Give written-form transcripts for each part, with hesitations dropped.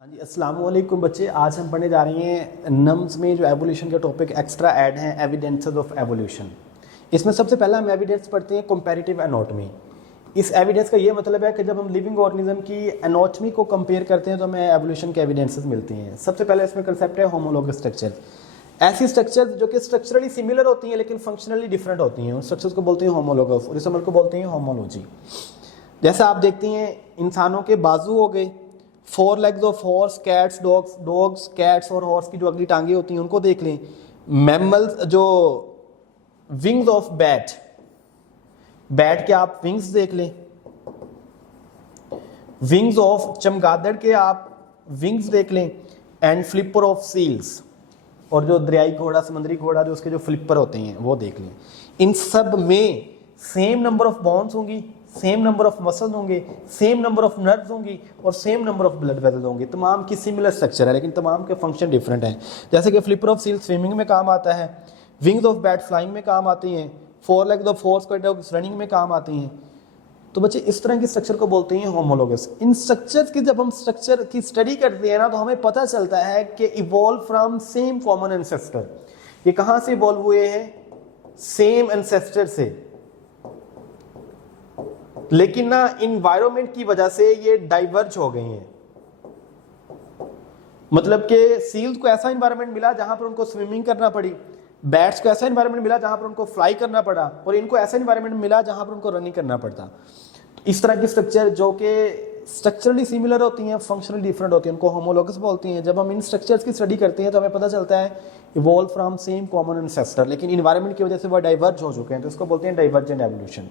हाँ जी, अस्सलाम वालेकुम बच्चे। आज हम पढ़ने जा रहे हैं नम्स में जो एवोल्यूशन के टॉपिक एक्स्ट्रा ऐड हैं, एविडेंसेस ऑफ एवोल्यूशन। इसमें सबसे पहला हम एविडेंस पढ़ते हैं कंपैरेटिव एनाटॉमी। इस एविडेंस का ये मतलब है कि जब हम लिविंग ऑर्गेनिज्म की एनाटॉमी को कंपेयर करते हैं तो हमें एवोल्यूशन के एविडेंसेस मिलते हैं। सबसे पहले इसमें कंसेप्ट है होमोलॉगस स्ट्रक्चर। ऐसी स्ट्रक्चर जो कि स्ट्रक्चरली सिमिलर होती हैं लेकिन फंक्शनली डिफरेंट होती हैं, उन स्ट्रक्चर्स को बोलते हैं होमोलॉगस और इस अमल को बोलते हैं होमोलॉजी। जैसा आप देखती हैं इंसानों के बाजू हो गए, 4 legs of horse, cats, dogs, cats और हॉर्स की जो अगली टांगे होती हैं उनको देख लें। मैमल्स जो विंग्स ऑफ बैट के आप विंग्स देख लें। विंग्स ऑफ चमगादड़ के आप विंग्स देख लें। एंड फ्लिपर ऑफ सील्स, और जो दरियाई घोड़ा, समुद्री घोड़ा, जो उसके जो फ्लिपर होते हैं वो देख लें। इन सब में सेम नंबर ऑफ बोन्स होंगी, सेम नंबर ऑफ मसल्स होंगे, सेम नंबर ऑफ नर्व्स होंगी और same number of blood vessels होंगे। तमाम की सिमिलर स्ट्रक्चर है लेकिन तमाम के फंक्शन डिफरेंट हैं। जैसे कि फ्लिपर ऑफ सील स्विमिंग में काम आता है, विंग्स ऑफ बैट फ्लाइंग में काम आती हैं, 4 legs ऑफ हॉर्स रनिंग में काम आती हैं। तो बच्चे इस तरह की स्ट्रक्चर को बोलते हैं होमोलॉगस। इन स्ट्रक्चर्स की जब हम स्ट्रक्चर की स्टडी करते हैं ना तो हमें पता चलता है कि evolve from same common ancestor. ये कहां से इवॉल्व हुए हैं? सेम एंसेस्टर से, लेकिन ना इन्वायरमेंट की वजह से ये डाइवर्ज हो गए हैं। मतलब कि सील्स को ऐसा इन्वायरमेंट मिला जहां पर उनको स्विमिंग करना पड़ी, बैट्स को ऐसा इन्वायरमेंट मिला जहां पर उनको फ्लाई करना पड़ा और इनको ऐसा इन्वायरमेंट मिला जहां पर उनको रनिंग करना पड़ता। तो इस तरह की स्ट्रक्चर जो कि स्ट्रक्चरली सिमिलर होती हैं, फंक्शनली डिफरेंट होती हैं, उनको होमोलॉगस बोलते हैं। जब हम इन स्ट्रक्चर्स की स्टडी करते हैं तो हमें पता चलता है evolve from same common ancestor, लेकिन इन्वायरमेंट की वजह से वो डाइवर्ज हो चुके हैं, तो इसको बोलते हैं डाइवर्जेंट एवोल्यूशन।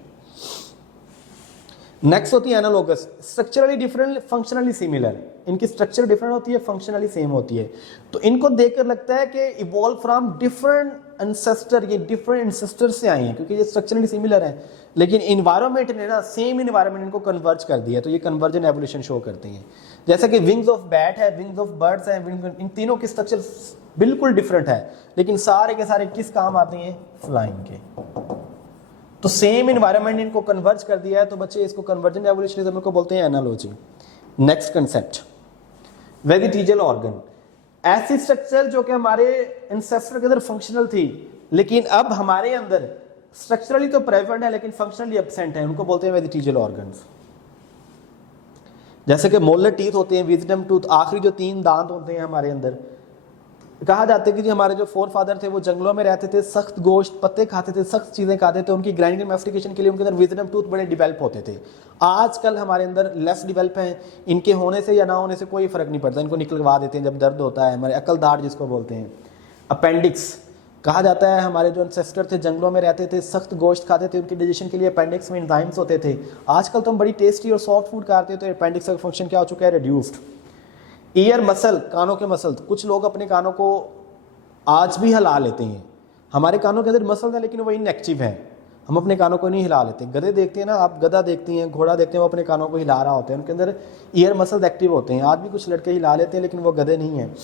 नेक्स्ट होती है analogous. Structurally different, functionally similar. इनकी स्ट्रक्चर डिफरेंट होती है, फंक्शनली सेम होती है। तो इनको देखकर लगता है कि इवॉल्व फ्रॉम डिफरेंट एंसेस्टर, ये डिफरेंट एंसेस्टर से आए हैं क्योंकि ये स्ट्रक्चरली सिमिलर है, लेकिन इन्वायरमेंट ने ना सेम इन्वायरमेंट इनको कन्वर्ज कर दिया, तो ये कन्वर्जेंट एवोल्यूशन शो करते हैं। जैसे कि विंग्स ऑफ बैट है, विंग्स ऑफ बर्ड्स है, इन तीनों की स्ट्रक्चर बिल्कुल डिफरेंट है लेकिन सारे के सारे किस काम आते हैं? फ्लाइंग के। तो सेम इन्वायरमेंट इनको कन्वर्ज कर दिया है, तो बच्चे इसको कन्वर्जेंट एवोल्यूशनिज्म को बोलते हैं analogy. Next concept vestigial organ. ऐसी स्ट्रक्चर जो कि हमारे एंसेस्टर के अंदर फंक्शनल थी लेकिन अब हमारे अंदर स्ट्रक्चरली तो प्रेजेंट है लेकिन फंक्शनली एब्सेंट है, उनको बोलते हैं वेजिटेटिवल ऑर्गन्स। जैसे कि मोलर टीथ होते हैं, विजडम टूथ, आखिरी जो 3 दांत होते हैं हमारे अंदर। कहा जाता है कि जी हमारे जो फोर फादर थे वो जंगलों में रहते थे, सख्त गोश्त, पत्ते खाते थे, सख्त चीजें खाते थे, उनकी ग्राइंडिंग मैस्टिकेशन के लिए उनके अंदर विजडम टूथ बड़े डिवेल्प होते थे। आजकल हमारे अंदर लेस डिवेल्प हैं, इनके होने से या ना होने से कोई फर्क नहीं पड़ता, इनको निकलवा देते हैं जब दर्द होता है। हमारे अकल दाढ़ जिसको बोलते हैं, अपेंडिक्स। कहा जाता है हमारे जो एंसेस्टर थे जंगलों में रहते थे, सख्त गोश्त खाते थे, उनकी डाइजेशन के लिए अपेंडिक्स में एंजाइम्स होते थे। आजकल तो हम बड़ी टेस्टी और सॉफ्ट फूड खाते हैं तो अपेंडिक्स का फंक्शन क्या हो चुका है? रिड्यूस्ड। ईयर मसल, कानों के मसल, कुछ लोग अपने कानों को आज भी हिला लेते हैं। हमारे कानों के अंदर मसल है लेकिन वो इनएक्टिव है, हम अपने कानों को नहीं हिला लेते। गधे देखते हैं ना आप, गधा देखती हैं, घोड़ा देखते हैं, वो अपने कानों को हिला रहा होता है, उनके अंदर ईयर मसल्स एक्टिव होते हैं। आज भी कुछ लड़के हिला लेते हैं लेकिन वो गधे नहीं हैं।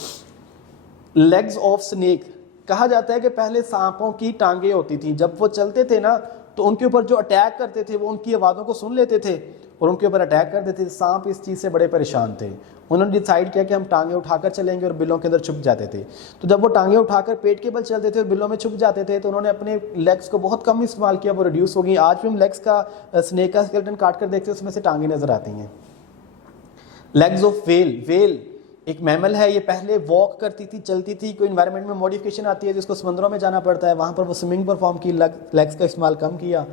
Legs of snake. कहा जाता है कि पहले सांपों की टांगे होती थी, जब वो चलते थे ना तो उनके ऊपर जो अटैक करते थे वो उनकी आवाज़ों को सुन लेते थे और उनके ऊपर अटैक कर देते थे। सांप इस चीज़ से बड़े परेशान थे, उन्होंने डिसाइड किया कि हम टांगे उठाकर चलेंगे और बिलों के अंदर छुप जाते थे। तो जब वो टांगे उठाकर पेट के बल चलते थे और बिलों में छुप जाते थे तो उन्होंने अपने लेग्स को बहुत कम इस्तेमाल किया, वो रिड्यूस हो गई। आज भी हम लेग्स का, स्नेक का स्केलेटन काट कर देखते हैं, उसमें से टांगे नजर आती हैं। Legs of whale. व्हेल एक मैमल है, ये पहले वॉक करती थी, चलती थी, कोई इन्वायरमेंट में मॉडिफिकेशन आती है जिसको समुद्रों में जाना पड़ता है, वहाँ पर वो स्विमिंग परफॉर्म की, लेग्स का इस्तेमाल कम किया।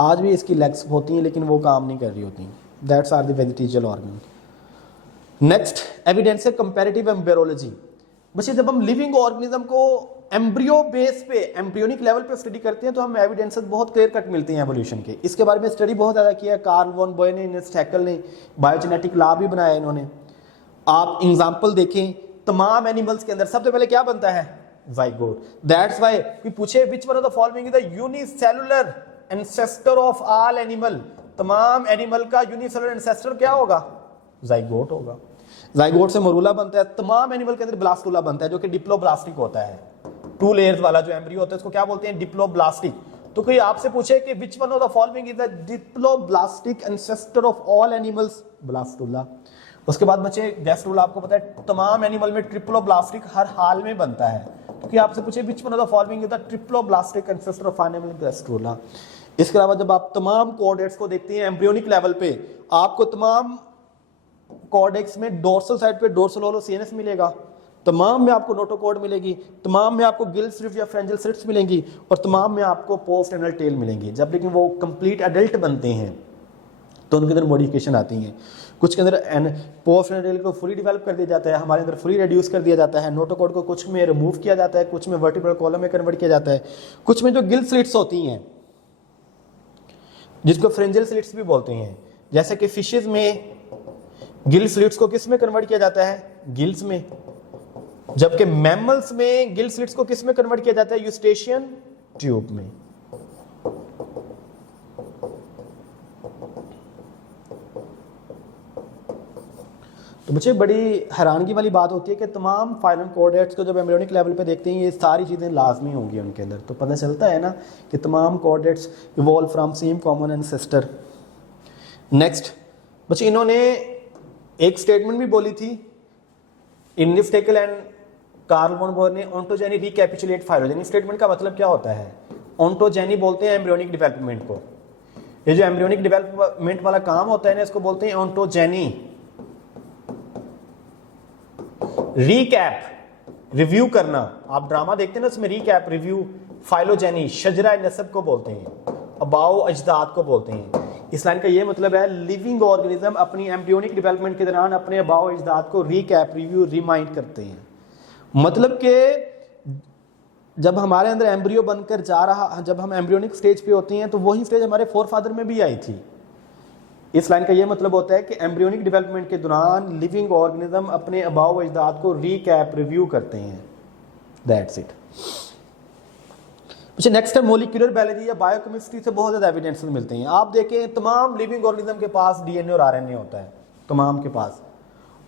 आज भी इसकी लेग्स होती हैं लेकिन वो काम नहीं कर रही होती। That's are the vestigial organ. Next evidence है कंपैरेटिव एम्ब्रियोलॉजी। बच्चे जब हम लिविंग ऑर्गेनिज्म को एम्ब्रियो बेस पे, एम्ब्रियोनिक लेवल पे स्टडी करते हैं तो हमें एविडेंसेस बहुत क्लियर कट मिलते हैं एवोल्यूशन के। इसके बारे में स्टडी बहुत ज़्यादा किया है, कार्ल वॉन बॉय ने, हैकेल ने बायोजेनेटिक लॉ भी बनाया इन्होंने। आप एग्जाम्पल देखें, तमाम एनिमल्स के अंदर सबसे पहले क्या बनता है? जाइगोट। दैट्स व्हाई कोई पूछे which one of the following is the unicellular ancestor of all animal, तमाम एनिमल का यूनिसेलुलर एंसेस्टर क्या होगा? जाइगोट होगा। जाइगोट से मरूला बनता है, तमाम एनिमल के अंदर ब्लास्टुला बनता है जो कि डिप्लोब्लास्टिक होता है। 2 लेयर्स वाला जो एम्ब्रियो होता है उसको क्या बोलते हैं? डिप्लोब्लास्टिक। तो कोई आपसे पूछे कि विच one of the following is the diploblastic ancestor of all animals? Blastula. उसके बाद बच्चे डेफ रूल आपको पता है तमाम एनिमल में ट्रिप्लोब्लास्टिक हर हाल में बनता है, क्योंकि आपसे पूछे which one of the following is the triploblastic ancestor of animal deaf rule. इसके अलावा जब आप तमाम कोऑर्डिनेट्स को देखते हैं एम्ब्रियोनिक लेवल पे, आपको तमाम कोऑर्डिनेट्स में डोर्सल साइड पे डोर्सल होलो सीएनएस मिलेगा, तमाम में आपको नोटोकॉर्ड मिलेगी, तमाम में आपको गिल स्लिट्स या फ्रेंजल स्लिट्स मिलेंगी, और तमाम में आपको पोस्ट एनल टेल मिलेंगी। जब लेकिन वो कंप्लीट एडल्ट बनते हैं तो उनके अंदर मॉडिफिकेशन आती हैं। कुछ के अंदर पोस्ट एनल टेल को फुली डेवलप कर दिया जाता है, हमारे अंदर फुली रिड्यूस कर दिया जाता है। नोटोकॉर्ड को कुछ में रिमूव किया जाता है, कुछ में वर्टिब्रल कॉलम में कन्वर्ट किया जाता है, कुछ में जो गिल स्लिट्स होती हैं जिसको फ्रेंजल स्लिट्स भी बोलते हैं, जैसे कि फिशेज में गिल स्लिट्स को किस में कन्वर्ट किया जाता है, गिल्स में, जबकि मैमल्स में गिल स्लिट्स को किस में कन्वर्ट किया जाता है, यूस्टेशियन ट्यूब में। तो मुझे बड़ी हैरानगी वाली बात होती है कि तमाम फाइलम कोऑर्डिनेट्स को जब एम्ब्रियोनिक लेवल पे देखते हैं ये सारी चीज़ें लाजमी होंगी उनके अंदर, तो पता चलता है ना कि तमाम coordinates evolve from same common ancestor. Next बच्चे इन्होंने एक स्टेटमेंट भी बोली थी, इनलिफ Haeckel and Karl von Baer ने, ओंटोजेनी रिकैपिचुलेट फाइलोजेनी। स्टेटमेंट का मतलब क्या होता है? ओंटोजेनी बोलते हैं एम्ब्रियोनिक डेवलपमेंट को। ये जो एम्ब्रियोनिक डेवलपमेंट वाला काम होता है ना इसको बोलते हैं ओंटोजेनी। रिकैप रिव्यू करना, आप ड्रामा देखते हैं ना उसमें रिकैप रिव्यू। फाइलोजेनी शजरा नसब को बोलते हैं, अबाओ अजदाद को बोलते हैं। इस लाइन का ये मतलब है लिविंग ऑर्गेनिज्म अपनी एम्ब्रियोनिक डेवलपमेंट के दौरान अपने अबाओ अजदाद को रिकैप रिव्यू रिमाइंड करते हैं। मतलब कि जब हमारे अंदर एम्ब्रियो बनकर जा रहा, जब हम एम्ब्रियोनिक स्टेज पे होते हैं तो वही स्टेज हमारे फोर फादर में भी आई थी। इस लाइन का ये मतलब होता है कि एम्ब्रियोनिक डेवलपमेंट के दौरान लिविंग ऑर्गेनिज्म अपने अबाओ अजदाद को रिकैप रिव्यू करते हैं। That's it. नेक्स्ट है मोलिकुलर बायोलॉजी या बायोकेमिस्ट्री से बहुत ज्यादा एविडेंस मिलते हैं। आप देखें तमाम लिविंग ऑर्गेनिज्म के पास डीएनए और आरएनए होता है, तमाम के पास,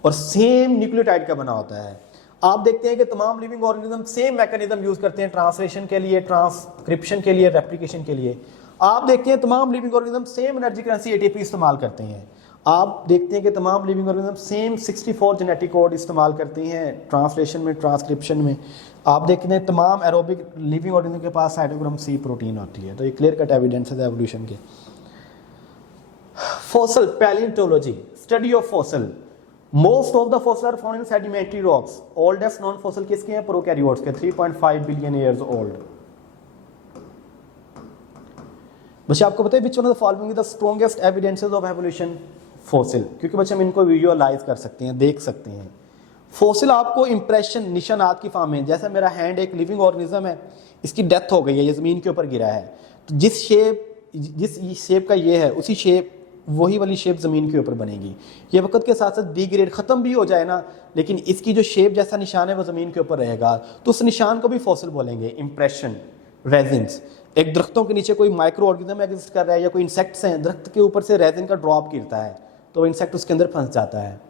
और सेम न्यूक्लियोटाइड का बना होता है। आप देखते हैं कि तमाम living organism same mechanism use करते हैं ट्रांसलेशन के लिए, ट्रांसक्रिप्शन के लिए, रेप्लिकेशन के लिए। आप देखते हैं तमाम living organism same energy currency ATP इस्तेमाल करते हैं। आप देखते हैं कि तमाम living organism same 64 genetic code इस्तेमाल करते हैं ट्रांसलेशन में, ट्रांसक्रिप्शन में। आप देखते हैं तमाम एरोबिक लिविंग ऑर्गेनिज्म के पास साइटोक्रोम सी प्रोटीन होती है। तो ये क्लियर कट एविडेंस है एवोल्यूशन के। Fossil palaeontology, study of fossil. Most of the fossil are found in sedimentary rocks. Oldest known fossil किसके हैं? प्रोकैरियोट्स के, 3.5 बिलियन ईयर्स ओल्ड। बच्चे आपको पता है विच one of the following is the strongest evidences of evolution? Fossil, क्योंकि बच्चे हम इनको विजुअलाइज कर सकते हैं, देख सकते हैं। फॉसिल आपको इंप्रेशन, निशानात की फॉर्म में, जैसे मेरा हैंड एक लिविंग ऑर्गेनिज्म है, इसकी डेथ हो गई है, ये जमीन के ऊपर गिरा है, तो जिस शेप का ये है उसी शेप, वही वाली शेप जमीन के ऊपर बनेगी। ये वक्त के साथ साथ डिग्रेड खत्म भी हो जाए ना, लेकिन इसकी जो शेप जैसा निशान है वो जमीन के ऊपर रहेगा, तो उस निशान को भी फॉसिल बोलेंगे। इंप्रेशन, रेजिन्स, एक दरख्तों के नीचे कोई माइक्रो ऑर्गेनिज्म एग्जिस्ट कर रहा है या कोई इंसेक्ट्स हैं, दरख्त के ऊपर से रेजिन का ड्रॉप गिरता है तो इंसेक्ट उसके अंदर फंस जाता है।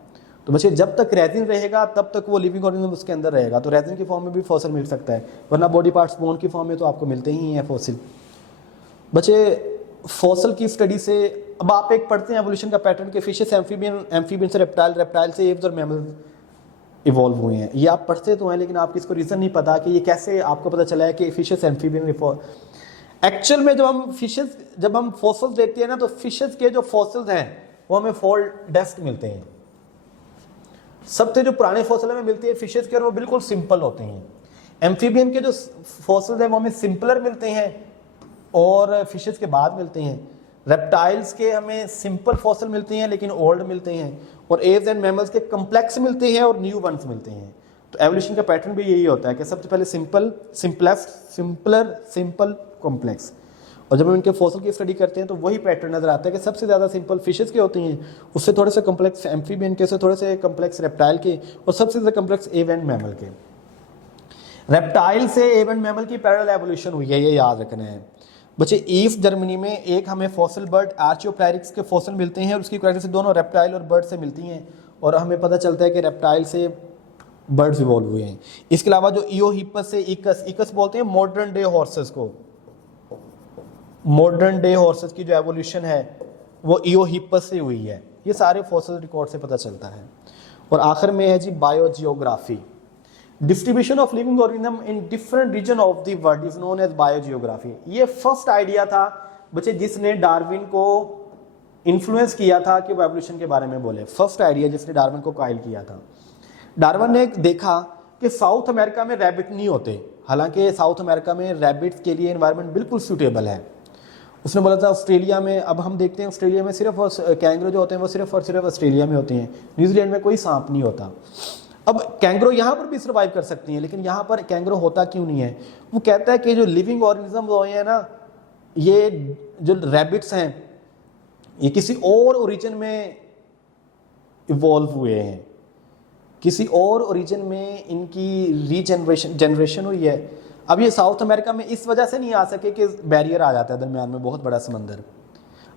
तो बच्चे जब तक रेजिन रहेगा तब तक वो लिविंग ऑर्गेनिज्म उसके अंदर रहेगा, तो रेजिन की फॉर्म में भी फॉसिल मिल सकता है, वरना बॉडी पार्ट्स बोन की फॉर्म में तो आपको मिलते ही हैं फॉसिल। बच्चे फॉसिल की स्टडी से अब आप एक पढ़ते हैं एवोल्यूशन का पैटर्न के फिशेस एम्फीबियन से रेप्टाइल, रेप्टाइल से एव्स और मैमल इवॉल्व हुए हैं। ये आप पढ़ते तो हैं लेकिन आपको इसको रीजन नहीं पता कि ये कैसे आपको पता चला है कि फिशेस एम्फीबियन। एक्चुअल में जब हम फॉसिल्स देखते हैं ना, तो फिशेस के जो फॉसिल्स हैं वो हमें फॉल डस्ट मिलते हैं। सबसे जो पुराने फॉसिल हमें मिलते हैं फिशेस के, और वो बिल्कुल सिंपल होते हैं। एम्फीबियन के जो फॉसिल्स हैं वो हमें सिंपलर मिलते हैं और फिशेस के बाद मिलते हैं। रेप्टाइल्स के हमें सिंपल फॉसिल मिलते हैं लेकिन ओल्ड मिलते हैं, और एव्स एंड मैमल्स के कम्प्लेक्स मिलते हैं और न्यू वंस मिलते हैं। तो एवोल्यूशन का पैटर्न भी यही होता है कि सबसे पहले सिंपल, सिंपलर, सिंपल, कॉम्प्लेक्स, और जब हम इनके फॉसिल की स्टडी करते हैं तो वही पैटर्न नजर आता है कि सबसे ज़्यादा सिंपल फिशेस के होती हैं, उससे थोड़े से कॉम्प्लेक्स एम्फीबियन के, उससे थोड़े से कॉम्प्लेक्स रेप्टाइल के, और सबसे ज़्यादा कॉम्प्लेक्स एव एंड मैमल के। रेप्टाइल से एव एंड मैमल की पैरेलल एवोल्यूशन हुई है, ये याद रखना है। बच्चे ईस्ट जर्मनी में एक हमें फॉसिल बर्ड आर्चियोप्टेरिक्स के फॉसिल मिलते हैं और उसकी कैरेक्टरिस्टिक दोनों रेप्टाइल और बर्ड से मिलती हैं, और हमें पता चलता है कि रेप्टाइल से बर्ड्स इवॉल्व हुए हैं। इसके अलावा जो इयोहिपस से इकस बोलते हैं मॉडर्न डे हॉर्सेस को, मॉडर्न डे हॉर्सेस की जो एवोल्यूशन है वो इयोहिपस से हुई है। ये सारे फॉसिल रिकॉर्ड से पता चलता है। और आखिर में है जी biogeography. Distribution of living organism in different region of the world is known as biogeography. ये फर्स्ट आइडिया था बच्चे जिसने डार्विन को इन्फ्लुएंस किया था कि वो एवोल्यूशन के बारे में बोले। फर्स्ट आइडिया जिसने डार्विन को कायल किया था। डार्विन ने देखा कि साउथ अमेरिका में रैबिट नहीं होते, हालांकि साउथ अमेरिका में रैबिट्स के लिए एनवायरनमेंट बिल्कुल सूटेबल है। उसने बोला था ऑस्ट्रेलिया में, अब हम देखते हैं ऑस्ट्रेलिया में सिर्फ कैंगरो जो होते हैं वो सिर्फ और सिर्फ ऑस्ट्रेलिया में होते हैं, न्यूजीलैंड में कोई सांप नहीं होता। अब कैंगरो यहाँ पर भी सर्वाइव कर सकती हैं, लेकिन यहाँ पर कैंगरो होता क्यों नहीं है? वो कहता है कि जो लिविंग ऑर्गेनिज्म हुए हैं ना, ये जो रैबिट्स हैं ये किसी और ओरिजिन में इवॉल्व हुए हैं, किसी और ओरिजिन में इनकी जनरेशन हुई है। अब ये साउथ अमेरिका में इस वजह से नहीं आ सके कि बैरियर आ जाता है दरमियान में, बहुत बड़ा समंदर।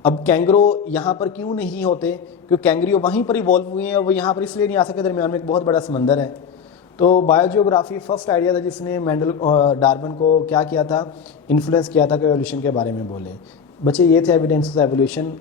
अब कैंगरो यहाँ पर क्यों नहीं होते? क्योंकि कैंगरियो वहीं पर इवॉल्व हुए हैं और वो यहाँ पर इसलिए नहीं आ सके, दरमियान में एक बहुत बड़ा समंदर है। तो बायोजियोग्राफी फर्स्ट आइडिया था जिसने डार्विन को क्या किया था, इन्फ्लुएंस किया था कि एवोल्यूशन के बारे में बोले। बच्चे ये थे एविडेंसेस ऑफ एवोल्यूशन।